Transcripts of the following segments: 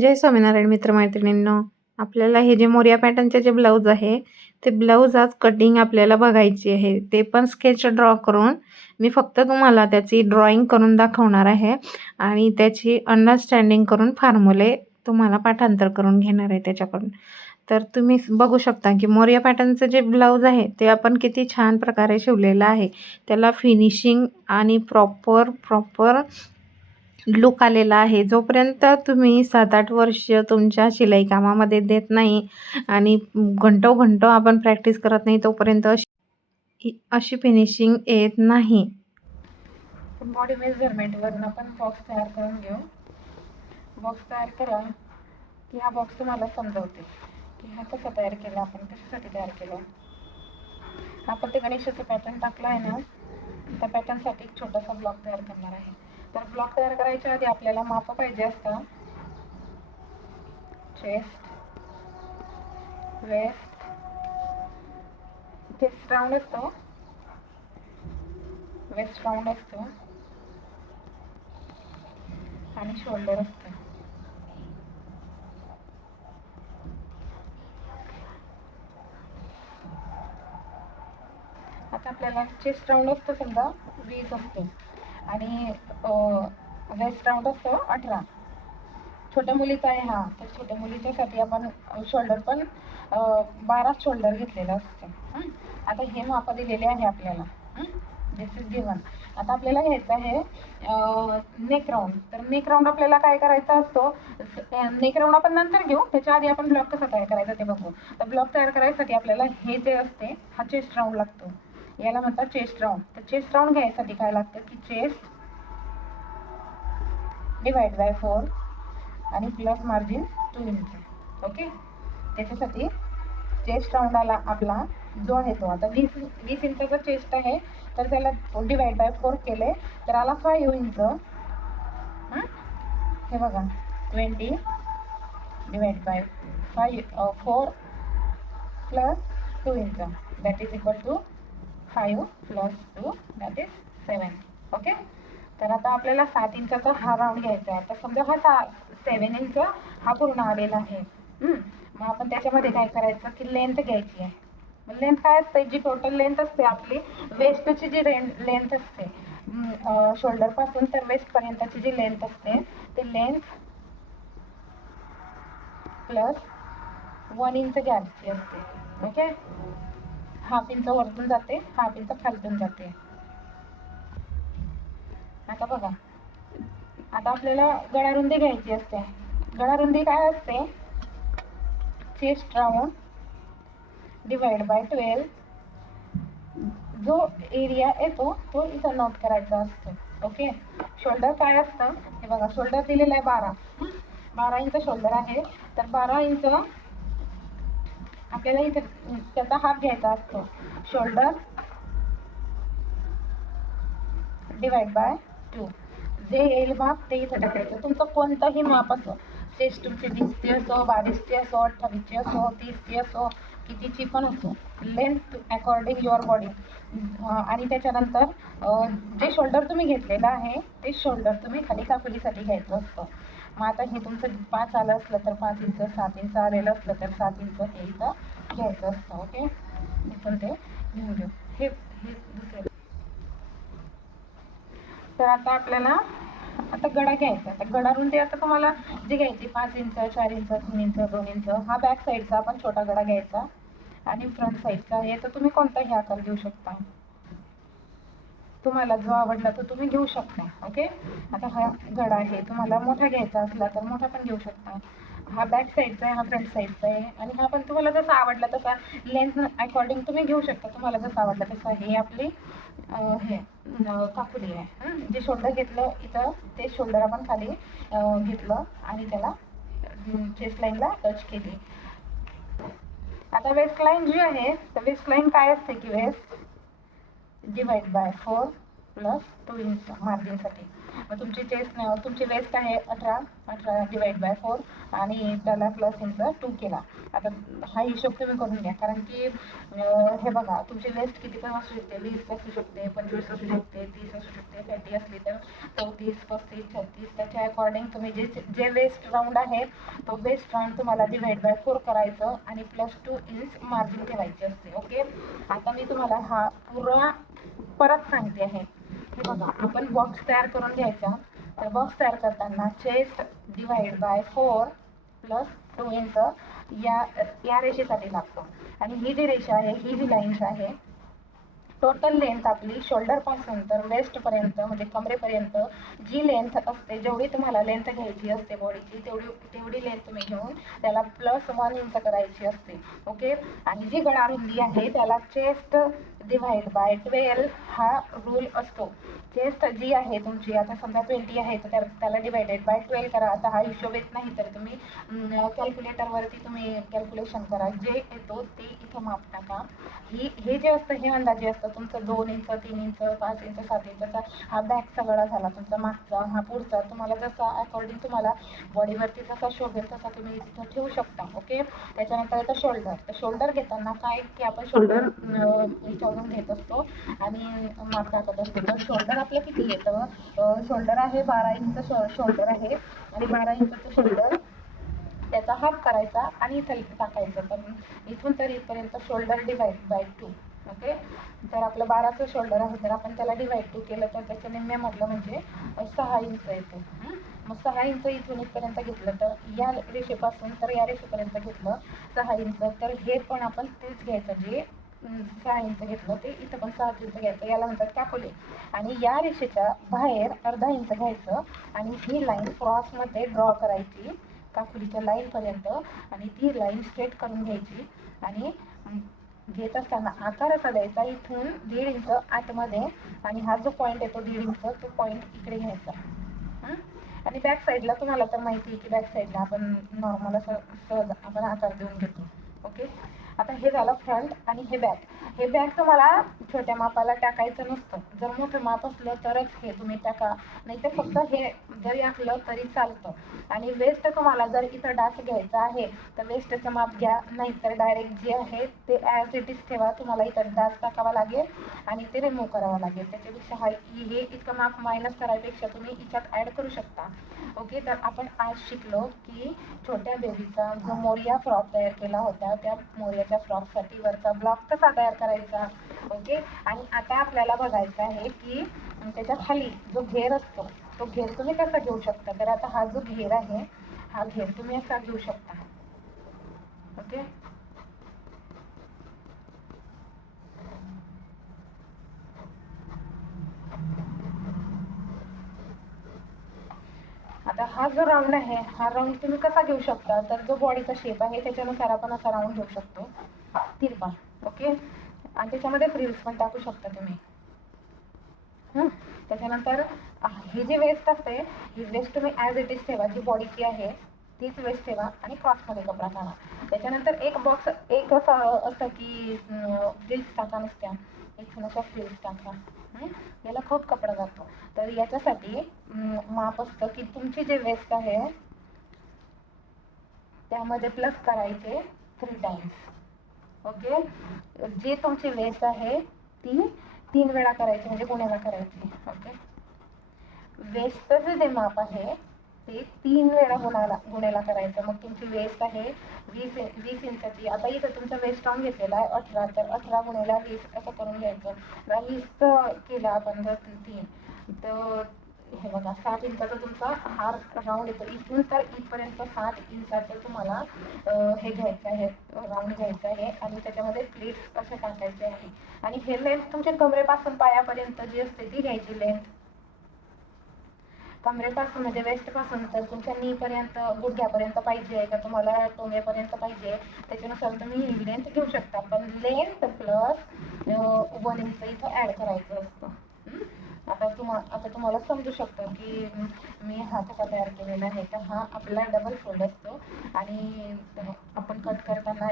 जय स्वामीनारायण मित्रमैत्रिणींनो आपल्याला हे जे मोर्या पॅटर्नचे जे ब्लाऊज आहे ते ब्लाऊज आज कटिंग आपल्याला बघायची आहे. ते पण स्केच ड्रॉ करून मी फक्त तुम्हाला त्याची ड्रॉइंग करून दाखवणार आहे आणि त्याची अंडरस्टँडिंग करून फॉर्म्युले तुम्हाला पाठांतर करून घेणार आहे त्याच्याकडून. तर तुम्ही बघू शकता की मोर्या पॅटर्नचं जे ब्लाऊज आहे ते आपण किती छान प्रकारे शिवलेलं आहे. त्याला फिनिशिंग आणि प्रॉपर प्रॉपर लुक आलेला आहे. जोपर्यंत तुम्ही सात आठ वर्ष तुमच्या शिलाई कामामध्ये देत नाही आणि घंटो घंटो आपण प्रॅक्टिस करत नाही तोपर्यंत अशी अशी फिनिशिंग येत नाही. बॉडी मेजरमेंटवरून आपण बॉक्स तयार करून घेऊ. बॉक्स तयार करा की हा बॉक्स तुम्हाला समजवते की हा कसा तयार केला आपण कशासाठी तयार केला. आपण ते गणेशाचं पॅटर्न टाकलं आहे ना त्या पॅटर्नसाठी एक छोटासा ब्लॉक तयार करणार आहे. तर ब्लॉक तयार करायच्या आधी आपल्याला माप पाहिजे असतं. चेस्ट वेस्ट चेस्ट राऊंड असतो. वेस्ट राऊंड असतो. आणि शोल्डर असतं. आता आपल्याला चेस्ट राऊंड असतो समजा वीस असतो. आणि वेस्ट राऊंड असतो अठरा. छोट्या मुलीचा आहे हा तर छोट्या मुलीच्यासाठी आपण शोल्डर पण बारा शोल्डर घेतलेलं असतं. आता हे माप दिलेले आहे आपल्याला. दिस इज गिवन आता आपल्याला घ्यायचं आहे नेक राऊंड तर नेक राऊंड आपल्याला काय करायचा असतो? नेक राऊंड आपण नंतर घेऊ. त्याच्या आधी आपण ब्लॉक कसा तयार करायचा ते बघू. तर ब्लॉक तयार करायसाठी आपल्याला हे जे असते हा चेस्ट राऊंड लागतो. याला म्हणतात चेस्ट राऊंड तर चेस्ट राऊंड घ्यायसाठी काय लागतं की चेस्ट डिवाइड बाय फोर आणि plus margin two inch okay त्याच्यासाठी चेस्ट राऊंडाला आपला जो आहे तो. आता वीस वीस इंचाचा चेस्ट आहे तर त्याला डिवाइड बाय फोर केले तर आला फाईव्ह इंच हे? बघा. Twenty divide by five four plus two inch that is equal to five plus two that is seven okay तर आता आपल्याला सात इंचाचा हा राऊंड घ्यायचा आहे. तर समजा हा सा सेवन इंच हा पूर्ण आलेला आहे. मग आपण त्याच्यामध्ये काय करायचं की लेंथ घ्यायची आहे. मग लेंथ काय असते? जी टोटल लेंथ असते आपली वेस्टची जी रेन लेंथ असते शोल्डरपासून तर वेस्टपर्यंतची जी लेंथ असते ती लेंथ प्लस वन इंच घ्यायची असते. ओके हाफ इंच वरतून जाते हाफ इंच खालतून जाते. आता बघा. आता आपल्याला गळारुंदी घ्यायची असते. गळारुंदी काय असते? Chest round divide by twelve जो एरिया येतो तो इथं नोट करायचा असतो. ओके शोल्डर काय असतं? हे बघा शोल्डर दिलेलं आहे बारा. बारा इंच शोल्डर आहे. तर बारा इंच आपल्याला इथे त्याचा हाफ घ्यायचा असतो. शोल्डर डिवाइड बाय टू जे येईल माप ते इथं टाकायचं. तुमचं कोणतंही माप असो चेस्ट तुमची वीसची असो बावीसची असो अठ्ठावीसची असो तीसची असो कितीची पण असो लेंथ अकॉर्डिंग युअर बॉडी आणि त्याच्यानंतर जे शोल्डर तुम्ही घेतलेलं आहे ते शोल्डर तुम्ही खाली काकुलीसाठी घ्यायचं असतं. मग आता हे तुमचं पाच आलं असलं तर पाच इंच सात इंच आलेलं असलं तर सात इंच हे इथं घ्यायचं असतं ओके? आपण ते घेऊन घेऊ. हे हे दुसरं. तर आता आपल्याला आता गडा घ्यायचा. आता गडा रुंदी आता तुम्हाला जी घ्यायची पाच इंच चार इंच तीन इंच दोन इंच हा बॅक साईडचा आपण छोटा गडा घ्यायचा. आणि फ्रंट साईडचा हे तर तुम्ही कोणताही आकार घेऊ शकता. तुम्हाला जो आवडला तो तुम्ही घेऊ शकता ओके? आता हा गडा आहे तुम्हाला मोठा घ्यायचा असला तर मोठा पण घेऊ शकता. हा बॅक साईडचा आहे हा फ्रंट साईडचा आहे आणि हा पण तुम्हाला जसा आवडला तसा लेंथ अकॉर्डिंग तुम्ही घेऊ शकता. तुम्हाला जसा आवडला तसा हे आपली हे काकुली आहे जे शोल्डर घेतलं इथं ते शोल्डर आपण खाली घेतलं आणि त्याला चेस्ट लाईनला टच केली. आता वेस्ट लाईन जी आहे तर वेस्ट लाईन काय असते की waist divide by four plus two inch मार्जिनसाठी मग तुमची चेस्ट तुमची वेस्ट आहे अठरा अठरा डिवाइड बाय फोर आणि त्याला प्लस इंच टू केला. आता हा हिशोब तुम्ही करून घ्या कारण की हे बघा तुमची वेस्ट किती पण असू शकते वीस असू शकते पंचवीस असू शकते तीस असू शकते फॅटी असली तर चौतीस पस्तीस छत्तीस त्याच्या अकॉर्डिंग तुम्ही जे जे वेस्ट राऊंड आहे तो वेस्ट राऊंड तुम्हाला डिवाइड बाय फोर करायचं आणि प्लस टू इंच मार्जिन ठेवायची असते ओके आता मी तुम्हाला हा पुरा परत सांगते आहे. हे बघा आपण बॉक्स तयार करून घ्यायचा. तर बॉक्स तयार करताना chest divide by four plus two inch या या रेषेसाठी लागतो. आणि ही जी रेषा आहे ही जी लाईन्स आहे टोटल लेंथ आपली शोल्डरपासून तर वेस्टपर्यंत म्हणजे कमरेपर्यंत जी लेंथ असते जेवढी तुम्हाला लेंथ घ्यायची असते बॉडीची तेवढी तेवढी लेंथ तुम्ही घेऊन त्याला प्लस वन इंच करायची असते. ओके आणि जी गळारुंदी आहे त्याला चेस्ट डिव्हाइड बाय ट्वेल्व हा रूल असतो. चेस्ट जी आहे तुमची आता समजा ट्वेंटी आहे तर त्या- त्याला डिवायडेड बाय ट्वेल्व करा. आता हा हिशोब येत नाही तर तुम्ही कॅल्क्युलेटरवरती तुम्ही कॅल्क्युलेशन करा. जे येतो ते इथं माप टाका. ही हे जे असतं हे अंदाजे असतं. तुमचं दोन इंच तीन इंच पाच इंच सात इंचचा हा बॅक सगळा झाला तुमचा मागचा. हा पुढचा. तुम्हाला जसा अकॉर्डिंग तुम्हाला बॉडीवरती जसा शोभेल तसा तुम्ही तिथं ठेवू शकता. ओके त्याच्यानंतर येतं शोल्डर तर शोल्डर घेताना काय की आपण शोल्डर करून घेत असतो. आणि माप टाकत असतो तर शोल्डर आपलं किती येतं शोल्डर आहे बारा इंच शोल्डर आहे. आणि बारा इंचचं शोल्डर त्याचा हाफ करायचा आणि इथं टाकायचं. तर इथून तर इथपर्यंत shoulder divide by two okay तर आपलं बाराचं शोल्डर आहे तर आपण त्याला डिवाईड टू केलं तर त्याच्या निम्म्यामधलं म्हणजे सहा इंच येतो मग सहा इंच इथून इथपर्यंत घेतलं तर या रेषेपासून तर या रेषेपर्यंत घेतलं सहा इंच. तर हे पण आपण तेच घ्यायचं. जे सहा इंच घेतलं ते इथं पण सहा इंच घ्यायचं याला म्हणतात कॅपोले आणि या रेषेच्या बाहेर अर्धा इंच घ्यायचं आणि ही लाईन क्रॉसमध्ये ड्रॉ करायची काकुलीच्या लाईनपर्यंत आणि ती लाईन स्ट्रेट करून घ्यायची. आणि घेत असताना आकार असा द्यायचा इथून दीड इंच आतमध्ये. आणि हा जो पॉईंट येतो दीड इंच तो पॉईंट इकडे घ्यायचा. आणि बॅक साईडला तुम्हाला तर माहिती आहे की बॅक साईडला आपण नॉर्मल असं सहज आपण आकार देऊन घेतो. ओके? आता हे झालं फ्रंट आणि हे बॅक हे बॅक तुम्हाला छोट्या मापाला टाकायचं नसतं. जर मोठं माप असलं तरच हे तुम्ही टाका. नाहीतर फक्त हे जरी असलं तरी चालतं. आणि वेस्ट तुम्हाला जर इथं डास घ्यायचा आहे तर वेस्टचं माप घ्या. नाहीतर डायरेक्ट जे आहे ते ॲज इट इज ठेवा. तुम्हाला इथं डास टाकावा लागेल आणि ते रिमूव्ह करावं लागेल. त्याच्यापेक्षा हा हे इतकं माप मायनस करायपेक्षा तुम्ही हिच्यात ॲड करू शकता. ओके तर आपण आज शिकलो की छोट्या बेबीचा जो मोरिया फ्रॉक तयार केला होता त्या मोरियाच्या फ्रॉकसाठी वरचा ब्लॉक कसा तयार करायचा? ओके आणि आता आपल्याला बघायचं आहे की त्याच्याखाली जो घेर असतो तो घेर तुम्ही कसा घेऊ शकता? तर आता हा जो घेर आहे हा घेर तुम्ही असा घेऊ शकता. ओके आता हा जो राऊंड आहे हा राऊंड तुम्ही कसा घेऊ शकता? तर जो बॉडीचा शेप आहे त्याच्यानुसार आपण असा राऊंड घेऊ शकतो. तिरपा ओके आणि त्याच्यामध्ये फ्रिल्स पण टाकू शकता तुम्ही. त्याच्यानंतर ही जी वेस्ट असते ही वेस्ट तुम्ही ॲज इट इज ठेवा. जी बॉडीची आहे तीच वेस्ट ठेवा आणि क्रॉसमध्ये कपडा घाला. त्याच्यानंतर एक बॉक्स एक असं असतं की फ्रिल्स टाका नसत्या. एक थोडासा फ्रिल्स टाका. याला खूप कपडा जातो. तर याच्यासाठी माप असतं की तुमची जे वेस्ट आहे त्यामध्ये प्लस करायचे थ्री टाइम्स ओके जे तुमची वेस्ट आहे ती तीन वेळा करायची म्हणजे गुन्ह्याला करायची. ओके वेस्टचं जे माप आहे ते तीन वेळा गुणाला गुन्ह्याला करायचं. मग तुमची वेस्ट आहे वीस वीस इंचाची. आता इथं तुमचा वेस्ट राऊंड घेतलेला आहे अठरा. तर अठरा गुन्ह्याला वीस असं करून घ्यायचं. आता केला केलं आपण जर तीन. तर हे बघा सात इंचाचा तुमचा हार राऊंड येतो. इथून तर इथपर्यंत सात इंचाचं तुम्हाला हे घ्यायचं आहे राऊंड घ्यायचं आहे. आणि त्याच्यामध्ये प्लेट्स असे टाकायचे आहे. आणि हे लेंथ तुमच्या कमरेपासून पायापर्यंत जी असते ती घ्यायची लेंथ कमरेपासून म्हणजे वेस्टपासून तर तुमच्या नीपर्यंत गुडघ्यापर्यंत पाहिजे का? तुम्हाला टोंग्यापर्यंत पाहिजे त्याच्यानुसार तुम्ही ही लेंथ घेऊ शकता. पण लेंथ प्लस वन इंच इथं ॲड करायचं असतं. आता तुम्हा आता तुम्हाला समजू शकतं की मी हा कसा तयार केलेला आहे. तर हा आपला डबल फोल्ड असतो. आणि आपण कट करताना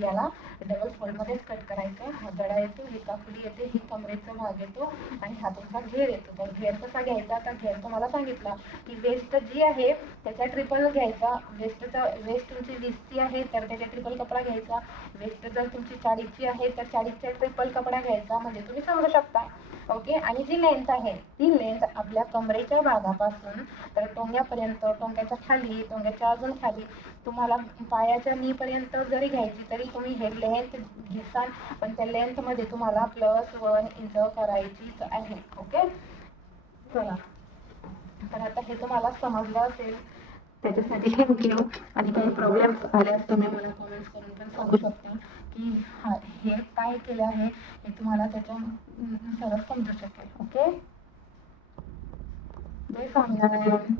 याला डबल फोल्डमध्येच कट करायचं. हा गळा येतो ही काकडी येते ही कमरेचा भाग येतो आणि हा तुमचा घेर येतो. तर घेर कसा घ्यायचा? तर घेर तुम्हाला सांगितला की वेस्ट जी आहे त्याचा ट्रिपल घ्यायचा. वेस्टचा वेस्ट तुमची वीसची आहे तर त्याचा ट्रिपल कपडा घ्यायचा. वेस्ट जर तुमची चाळीसची आहे तर चाळीसचा ट्रिपल कपडा घ्यायचा. म्हणजे तुम्ही सांगू शकता. ओके? आणि जी लेंथ आहे ती लेंथ आपल्या कमरेच्या भागापासून तर टोंग्यापर्यंत टोंग्याच्या खाली टोंग्याच्या अजून खाली तुम्हाला पायाच्या नीपर्यंत जरी घ्यायची तरी तुम्ही हे लेंथ घेसाल पण त्या लेंथमध्ये तुम्हाला प्लस वन इंच करायचीच आहे. ओके? चला. तर आता हे तुम्हाला समजलं असेल. त्याच्यासाठी थँक्यू आणि काही प्रॉब्लेम्स आल्यास तुम्ही मला कमेंट्स करून पण सांगू शकता की हा हे काय केलं आहे हे तुम्हाला त्याच्या नुसारच समजू शकेल ओके जय स्वामीनारायण